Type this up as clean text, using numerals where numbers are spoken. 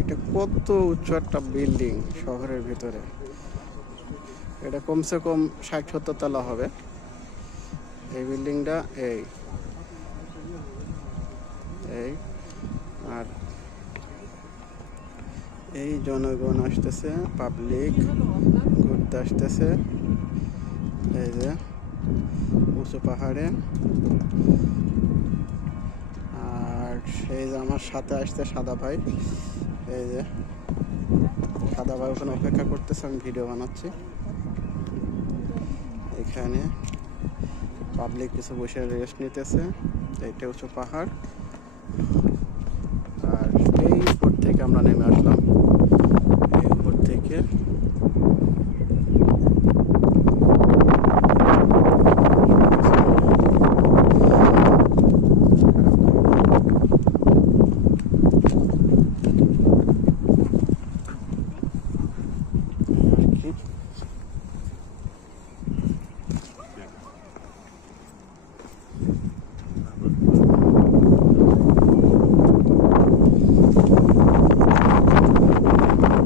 এটা কত উচ্চ একটা বিল্ডিং শহরের ভিতরে। এটা কমসে কম 60-70 তলা হবে এই বিল্ডিংটা। এই এই আর এই জনগণ আসতেছে, পাবলিক ঘুরতে আসতেছে এই যে উঁচু পাহাড়ে। আর সেই যে আমার সাথে আসছে সাদা ভাই, এই যে সাদা ভাই ওখানে অপেক্ষা করতেছে, আমি ভিডিও বানাচ্ছি। এখানে পাবলিক কিছু বসে রেস্ট নিতেছে। এইটা উঁচু পাহাড়।